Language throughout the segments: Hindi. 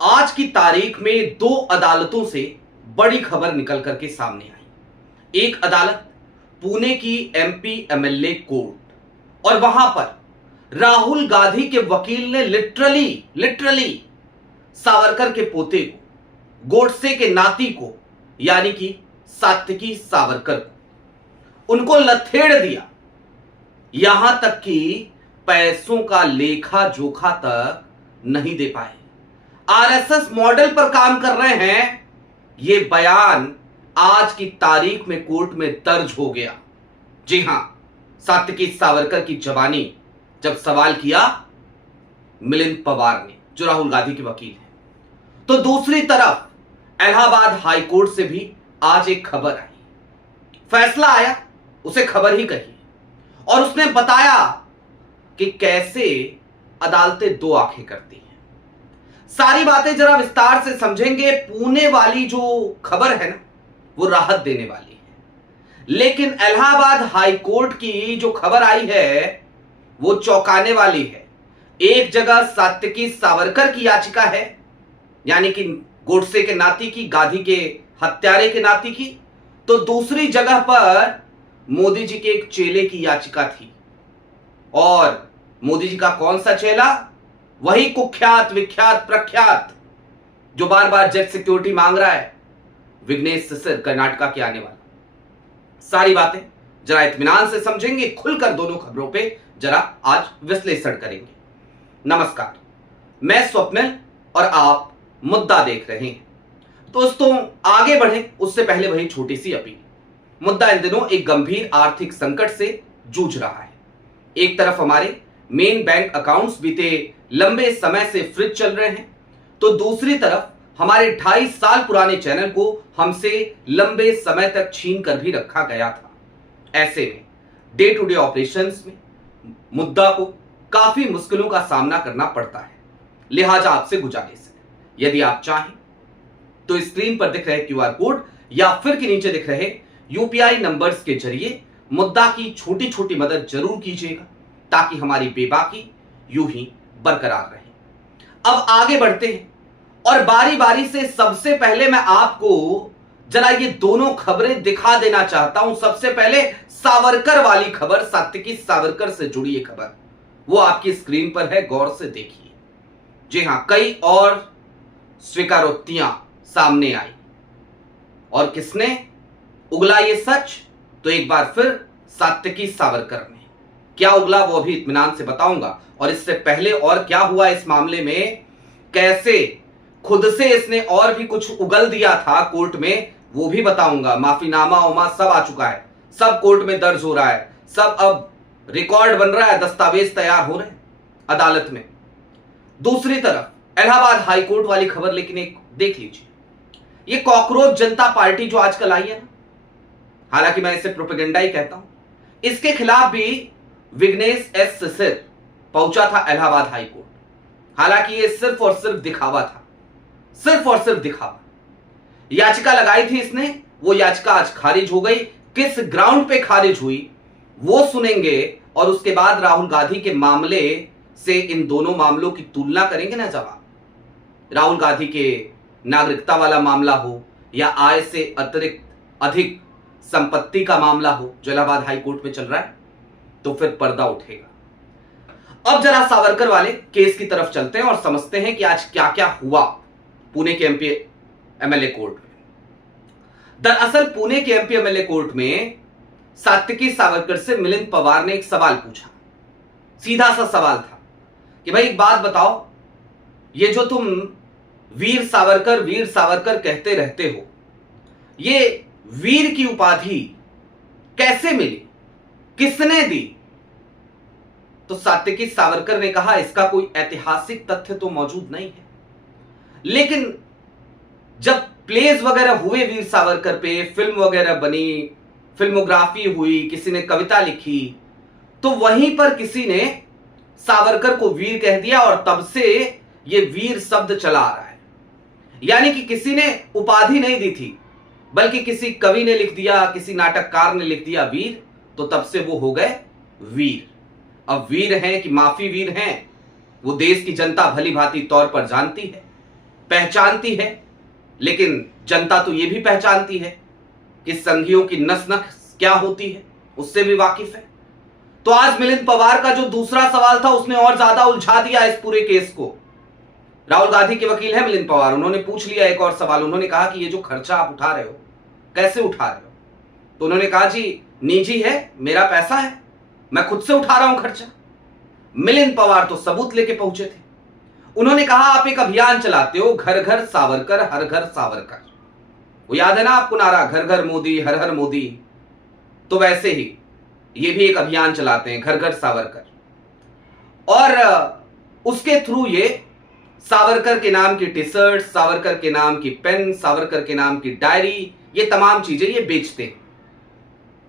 आज की तारीख में दो अदालतों से बड़ी खबर निकल करके सामने आई। एक अदालत पुणे की एमपी एमएलए कोर्ट, और वहां पर राहुल गांधी के वकील ने लिटरली सावरकर के पोते को, गोडसे के नाती को, यानी कि सात्विकी सावरकर को, उनको लथेड़ दिया। यहां तक कि पैसों का लेखा जोखा तक नहीं दे पाए। आरएसएस मॉडल पर काम कर रहे हैं। यह बयान आज की तारीख में कोर्ट में दर्ज हो गया। जी हां, सात्विकी सावरकर की जबानी जब सवाल किया मिलिंद पवार ने, जो राहुल गांधी के वकील हैं। तो दूसरी तरफ इलाहाबाद हाई कोर्ट से भी आज एक खबर आई। फैसला आया, उसे खबर ही कही, और उसने बताया कि कैसे अदालतें दो आंखें करती हैं। सारी बातें जरा विस्तार से समझेंगे। पुणे वाली जो खबर है ना, वो राहत देने वाली है, लेकिन इलाहाबाद हाई कोर्ट की जो खबर आई है वो चौंकाने वाली है। एक जगह सात्विकी सावरकर की याचिका है, यानी कि गोडसे के नाती की, गांधी के हत्यारे के नाती की, तो दूसरी जगह पर मोदी जी के एक चेले की याचिका थी। और मोदी जी का कौन सा चेला? वही कुख्यात विख्यात प्रख्यात जो बार बार जेट सिक्योरिटी मांग रहा है, विघ्नेश सिसर, कर्नाटका के आने वाला। सारी बातें जरा इत्मीनान से समझेंगे, खुलकर दोनों खबरों पे जरा आज विश्लेषण करेंगे। नमस्कार, मैं स्वप्निल और आप मुद्दा देख रहे हैं। दोस्तों, आगे बढ़े उससे पहले वही छोटी सी अपील। मुद्दा इन दिनों एक गंभीर आर्थिक संकट से जूझ रहा है। एक तरफ हमारे मेन बैंक अकाउंट्स बीते लंबे समय से फ्रीज चल रहे हैं, तो दूसरी तरफ हमारे 2.5 साल पुराने चैनल को हमसे लंबे समय तक छीन कर भी रखा गया था। ऐसे में डे टू डे ऑपरेशंस में मुद्दा को काफी मुश्किलों का सामना करना पड़ता है। लिहाजा आपसे गुजारिश है, यदि आप चाहें तो स्क्रीन पर दिख रहे क्यूआर कोड या फिर के नीचे दिख रहे यूपीआई नंबर्स के जरिए मुद्दा की छोटी छोटी मदद जरूर कीजिएगा, ताकि हमारी बेबाकी यूं ही बरकरार रहे। अब आगे बढ़ते हैं, और बारी बारी से सबसे पहले मैं आपको जरा ये दोनों खबरें दिखा देना चाहता हूं। सबसे पहले सावरकर वाली खबर, सात्विकी सावरकर से जुड़ी ये खबर, वो आपकी स्क्रीन पर है, गौर से देखिए। जी हां, कई और स्वीकारोक्तियां सामने आई, और किसने उगला ये सच? तो एक बार फिर सात्विकी सावरकर ने। क्या उगला वो अभी इत्मीनान से बताऊंगा, और इससे पहले और क्या हुआ इस मामले में, कैसे खुद से इसने और भी कुछ उगल दिया था कोर्ट में, वो भी बताऊंगा। माफीनामा ओमा सब आ चुका है, सब कोर्ट में दर्ज हो रहा है, सब अब रिकॉर्ड बन रहा है, दस्तावेज तैयार हो रहे हैं अदालत में। दूसरी तरफ इलाहाबाद हाई कोर्ट वाली खबर, लेकिन एक देख लीजिए, ये कॉकरोच जनता पार्टी जो आजकल आई है ना, हालांकि मैं इसे प्रोपेगेंडा ही कहता हूं, इसके खिलाफ भी विघ्नेश एस सिसर पहुंचा था इलाहाबाद हाई कोर्ट। हालांकि ये सिर्फ और सिर्फ दिखावा था, सिर्फ और सिर्फ दिखावा। याचिका लगाई थी इसने, वो याचिका आज खारिज हो गई। किस ग्राउंड पे खारिज हुई वो सुनेंगे, और उसके बाद राहुल गांधी के मामले से इन दोनों मामलों की तुलना करेंगे ना जवाब। राहुल गांधी के नागरिकता वाला मामला हो, या आय से अतिरिक्त अधिक संपत्ति का मामला हो जो इलाहाबाद हाई कोर्ट में चल रहा है, तो फिर पर्दा उठेगा। अब जरा सावरकर वाले केस की तरफ चलते हैं और समझते हैं कि आज क्या क्या हुआ पुणे के एमपी एमएलए कोर्ट में। दरअसल पुणे के एमपी एमएलए कोर्ट में सात्विकी सावरकर से मिलिंद पवार ने एक सवाल पूछा। सीधा सा सवाल था कि भाई एक बात बताओ, ये जो तुम वीर सावरकर कहते रहते हो, ये वीर की उपाधि कैसे मिली, किसने दी? तो सात्विकी सावरकर ने कहा, इसका कोई ऐतिहासिक तथ्य तो मौजूद नहीं है, लेकिन जब प्लेज वगैरह हुए वीर सावरकर पे, फिल्म वगैरह बनी, फिल्मोग्राफी हुई, किसी ने कविता लिखी, तो वहीं पर किसी ने सावरकर को वीर कह दिया, और तब से ये वीर शब्द चला आ रहा है। यानी कि किसी ने उपाधि नहीं दी थी, बल्कि किसी कवि ने लिख दिया, किसी नाटककार ने लिख दिया वीर, तो तब से वो हो गए वीर। अब वीर हैं कि माफी वीर हैं, वो देश की जनता भली भांति तौर पर जानती है। पहचानती है, लेकिन जनता तो ये भी पहचानती है कि संघियों की नस नस क्या होती है, उससे भी वाकिफ है। तो आज मिलिंद पवार का जो दूसरा सवाल था उसने और ज्यादा उलझा दिया इस पूरे केस को। राहुल गांधी के वकील है मिलिंद पवार, उन्होंने पूछ लिया एक और सवाल। उन्होंने कहा कि ये जो खर्चा आप उठा रहे हो कैसे उठा रहे हो? तो उन्होंने कहा जी निजी है, मेरा पैसा है, मैं खुद से उठा रहा हूं खर्चा। मिलिंद पवार तो सबूत लेके पहुंचे थे। उन्होंने कहा आप एक अभियान चलाते हो, घर घर सावरकर हर घर सावरकर। वो याद है ना आपको नारा, घर घर मोदी हर हर मोदी? तो वैसे ही ये भी एक अभियान चलाते हैं, घर घर सावरकर। और उसके थ्रू ये सावरकर के नाम की टी शर्ट, सावरकर के नाम की पेन, सावरकर के नाम की डायरी, ये तमाम चीजें ये बेचते हैं।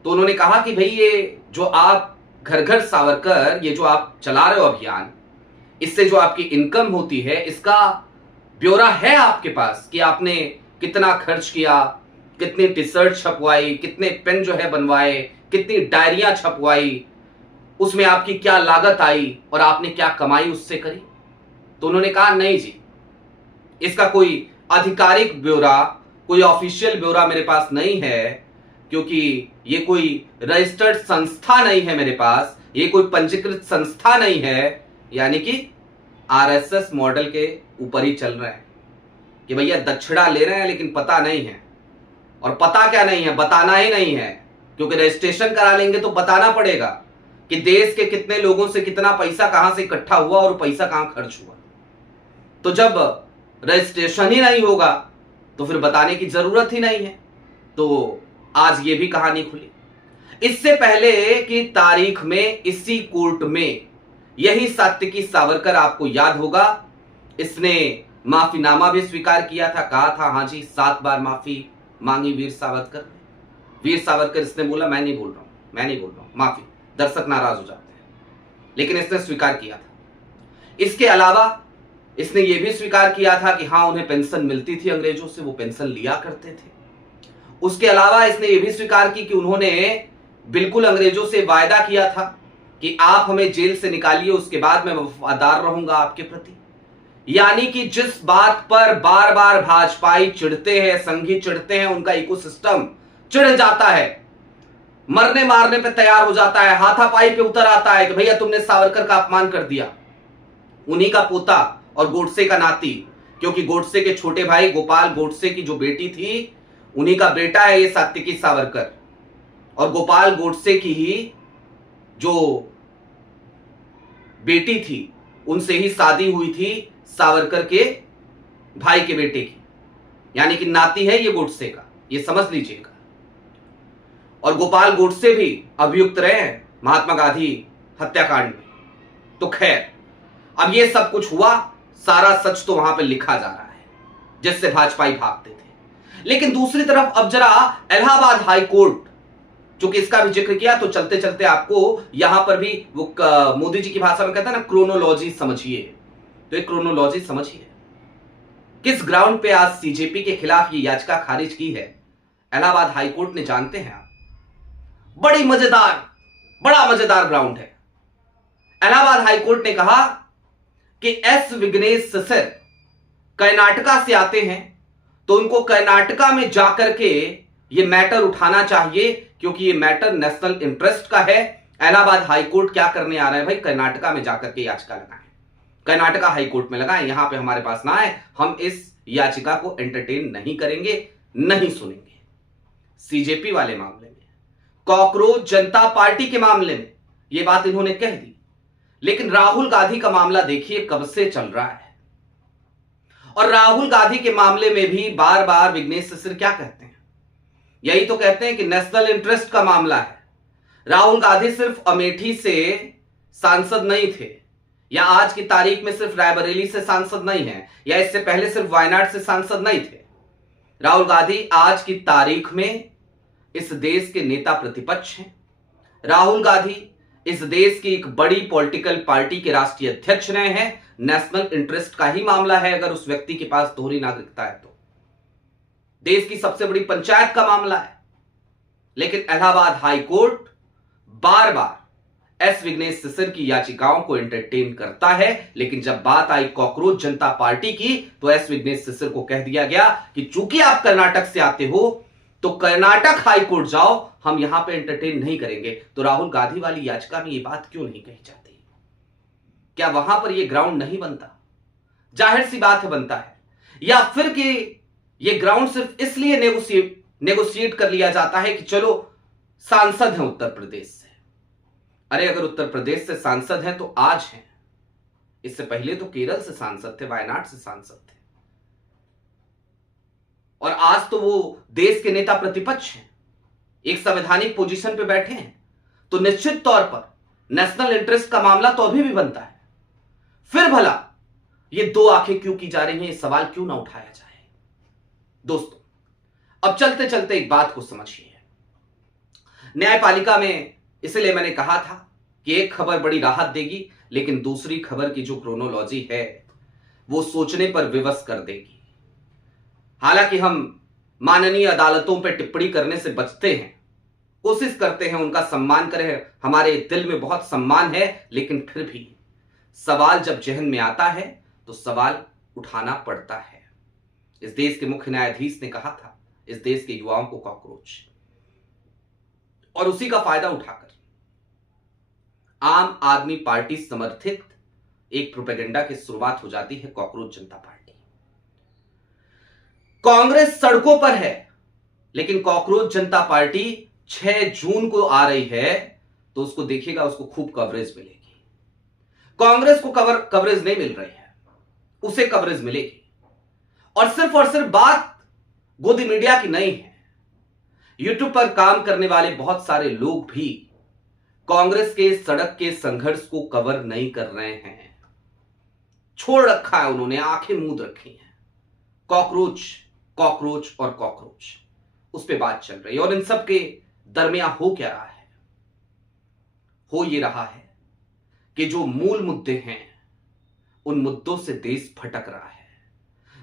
तो उन्होंने कहा कि भाई ये जो आप घर घर सावरकर, ये जो आप चला रहे हो अभियान, इससे जो आपकी इनकम होती है इसका ब्यौरा है आपके पास कि आपने कितना खर्च किया, कितनी टी शर्ट छपवाई, कितने पेन जो है बनवाए, कितनी डायरियां छपवाई, उसमें आपकी क्या लागत आई और आपने क्या कमाई उससे करी? तो उन्होंने कहा नहीं जी, इसका कोई आधिकारिक ब्यौरा, कोई ऑफिशियल ब्यौरा मेरे पास नहीं है, क्योंकि ये कोई रजिस्टर्ड संस्था नहीं है मेरे पास, ये कोई पंजीकृत संस्था नहीं है। यानी कि आरएसएस मॉडल के ऊपर ही चल रहे हैं कि भैया दक्षिणा ले रहे हैं लेकिन पता नहीं है। और पता क्या नहीं है, बताना ही नहीं है, क्योंकि रजिस्ट्रेशन करा लेंगे तो बताना पड़ेगा कि देश के कितने लोगों से कितना पैसा कहां से इकट्ठा हुआ और पैसा कहां खर्च हुआ। तो जब रजिस्ट्रेशन ही नहीं होगा तो फिर बताने की जरूरत ही नहीं है। तो आज ये भी कहानी खुली। इससे पहले की तारीख में इसी कोर्ट में यही सात्विकी सावरकर, आपको याद होगा, इसने माफीनामा भी स्वीकार किया था। कहा था हाँ जी 7 बार माफी मांगी वीर सावरकर। वीर सावरकर इसने बोला मैं नहीं बोल रहा हूं, माफी, दर्शक नाराज हो जाते हैं, लेकिन इसने स्वीकार किया था। इसके अलावा इसने यह भी स्वीकार किया था कि हाँ उन्हें पेंशन मिलती थी अंग्रेजों से, वो पेंशन लिया करते थे। उसके अलावा इसने यह भी स्वीकार की कि उन्होंने बिल्कुल अंग्रेजों से वायदा किया था कि आप हमें जेल से निकालिए, उसके बाद मैं वफादार रहूंगा आपके प्रति। यानी कि जिस बात पर बार बार भाजपाई चिढ़ते हैं, संघी चिढ़ते हैं, उनका इकोसिस्टम चिढ़ जाता है, मरने मारने पे तैयार हो जाता है, हाथापाई पे उतर आता है कि भैया तुमने सावरकर का अपमान कर दिया। उन्हीं का पोता और गोडसे का नाती, क्योंकि गोडसे के छोटे भाई गोपाल गोडसे की जो बेटी थी उन्हीं का बेटा है ये सात्विकी सावरकर। और गोपाल गोडसे की ही जो बेटी थी उनसे ही शादी हुई थी सावरकर के भाई के बेटे की, यानी कि नाती है ये गोडसे का, ये समझ लीजिएगा। और गोपाल गोडसे भी अभियुक्त रहे हैं महात्मा गांधी हत्याकांड में। तो खैर अब ये सब कुछ हुआ, सारा सच तो वहां पे लिखा जा रहा है जिससे भाजपाई भागते थे। लेकिन दूसरी तरफ अब जरा इलाहाबाद हाई कोर्ट, चूंकि इसका भी जिक्र किया तो चलते चलते आपको यहां पर भी वो मोदी जी की भाषा में कहता है ना क्रोनोलॉजी समझिए। तो एक क्रोनोलॉजी समझिए, किस ग्राउंड पे आज सीजेपी के खिलाफ ये याचिका खारिज की है इलाहाबाद हाई कोर्ट ने, जानते हैं आप? बड़ा मजेदार ग्राउंड है। इलाहाबाद हाई कोर्ट ने कहा कि एस विघ्नेश सर कर्नाटका से आते हैं तो उनको कर्नाटका में जाकर के ये मैटर उठाना चाहिए, क्योंकि ये मैटर नेशनल इंटरेस्ट का है। इलाहाबाद हाई कोर्ट क्या करने आ रहे हैं भाई, कर्नाटका में जाकर के याचिका लगाएं, कर्नाटका हाई कोर्ट में लगाएं, यहां पे हमारे पास ना आए, हम इस याचिका को एंटरटेन नहीं करेंगे, नहीं सुनेंगे। सीजेपी वाले मामले में, कॉकरोच जनता पार्टी के मामले में यह बात इन्होंने कह दी। लेकिन राहुल गांधी का मामला देखिए कब से चल रहा है, और राहुल गांधी के मामले में भी बार बार विघ्नेश सिसर क्या कहते हैं, यही तो कहते हैं कि नेशनल इंटरेस्ट का मामला है। राहुल गांधी सिर्फ अमेठी से सांसद नहीं थे, या आज की तारीख में सिर्फ रायबरेली से सांसद नहीं है, या इससे पहले सिर्फ वायनाड से सांसद नहीं थे। राहुल गांधी आज की तारीख में इस देश के नेता प्रतिपक्ष हैं। राहुल गांधी इस देश की एक बड़ी पॉलिटिकल पार्टी के राष्ट्रीय अध्यक्ष रहे हैं। नेशनल इंटरेस्ट का ही मामला है अगर उस व्यक्ति के पास दोहरी नागरिकता है तो। देश की सबसे बड़ी पंचायत का मामला है। लेकिन इलाहाबाद हाई कोर्ट बार बार एस विघ्नेश सिसर की याचिकाओं को एंटरटेन करता है, लेकिन जब बात आई कॉकरोच जनता पार्टी की तो एस विघ्नेश सिसर को कह दिया गया कि चूंकि आप कर्नाटक से आते हो तो कर्नाटक हाई कोर्ट जाओ, हम यहां पे एंटरटेन नहीं करेंगे। तो राहुल गांधी वाली याचिका में यह बात क्यों नहीं कही जाती? क्या वहां पर यह ग्राउंड नहीं बनता? जाहिर सी बात है बनता है। या फिर कि यह ग्राउंड सिर्फ इसलिए नेगोशिएट कर लिया जाता है कि चलो सांसद हैं उत्तर प्रदेश से। अरे अगर उत्तर प्रदेश से सांसद हैं तो आज हैं, इससे पहले तो केरल से सांसद थे, वायनाड से सांसद थे, और आज तो वो देश के नेता प्रतिपक्ष हैं, एक संवैधानिक पोजीशन पे बैठे हैं। तो निश्चित तौर पर नेशनल इंटरेस्ट का मामला तो अभी भी बनता है। फिर भला ये दो आंखें क्यों की जा रही हैं, ये सवाल क्यों ना उठाया जाए? दोस्तों, अब चलते चलते एक बात को समझिए। न्यायपालिका में इसलिए मैंने कहा था कि एक खबर बड़ी राहत देगी, लेकिन दूसरी खबर की जो क्रोनोलॉजी है वो सोचने पर विवश कर देगी। हालांकि हम माननीय अदालतों पर टिप्पणी करने से बचते हैं, कोशिश करते हैं उनका सम्मान करें, हमारे दिल में बहुत सम्मान है, लेकिन फिर भी सवाल जब जहन में आता है तो सवाल उठाना पड़ता है। इस देश के मुख्य न्यायाधीश ने कहा था इस देश के युवाओं को कॉकरोच, और उसी का फायदा उठाकर आम आदमी पार्टी समर्थित एक प्रोपेगेंडा की शुरुआत हो जाती है कॉकरोच जनता पार्टी। कांग्रेस सड़कों पर है, लेकिन कॉकरोच जनता पार्टी 6 जून को आ रही है तो उसको देखिएगा, उसको खूब कवरेज मिलेगी। कांग्रेस को कवरेज नहीं मिल रही है, उसे कवरेज मिलेगी। और सिर्फ बात गोदी मीडिया की नहीं है। यूट्यूब पर काम करने वाले बहुत सारे लोग भी कांग्रेस के सड़क के संघर्ष को कवर नहीं कर रहे हैं। छोड़ रखा है उन्होंने, आंखें मूंद रखी हैं। कॉकरोच कॉकरोच और कॉकरोच, उस पे बात चल रही है। और इन सब के दरमियान हो क्या रहा है? हो ये रहा है कि जो मूल मुद्दे हैं उन मुद्दों से देश भटक रहा है।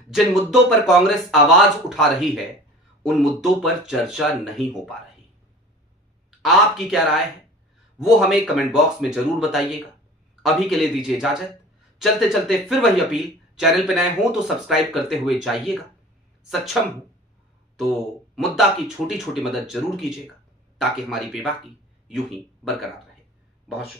जिन मुद्दों पर कांग्रेस आवाज उठा रही है उन मुद्दों पर चर्चा नहीं हो पा रही। आपकी क्या राय है वो हमें कमेंट बॉक्स में जरूर बताइएगा। अभी के लिए दीजिए इजाजत। चलते चलते फिर वही अपील, चैनल पे नए हो तो सब्सक्राइब करते हुए जाइएगा। सक्षम हो तो मुद्दा की छोटी छोटी मदद जरूर कीजिएगा ताकि हमारी बेबाकी यूं ही बरकरार रहे। बहुत शुक्रिया।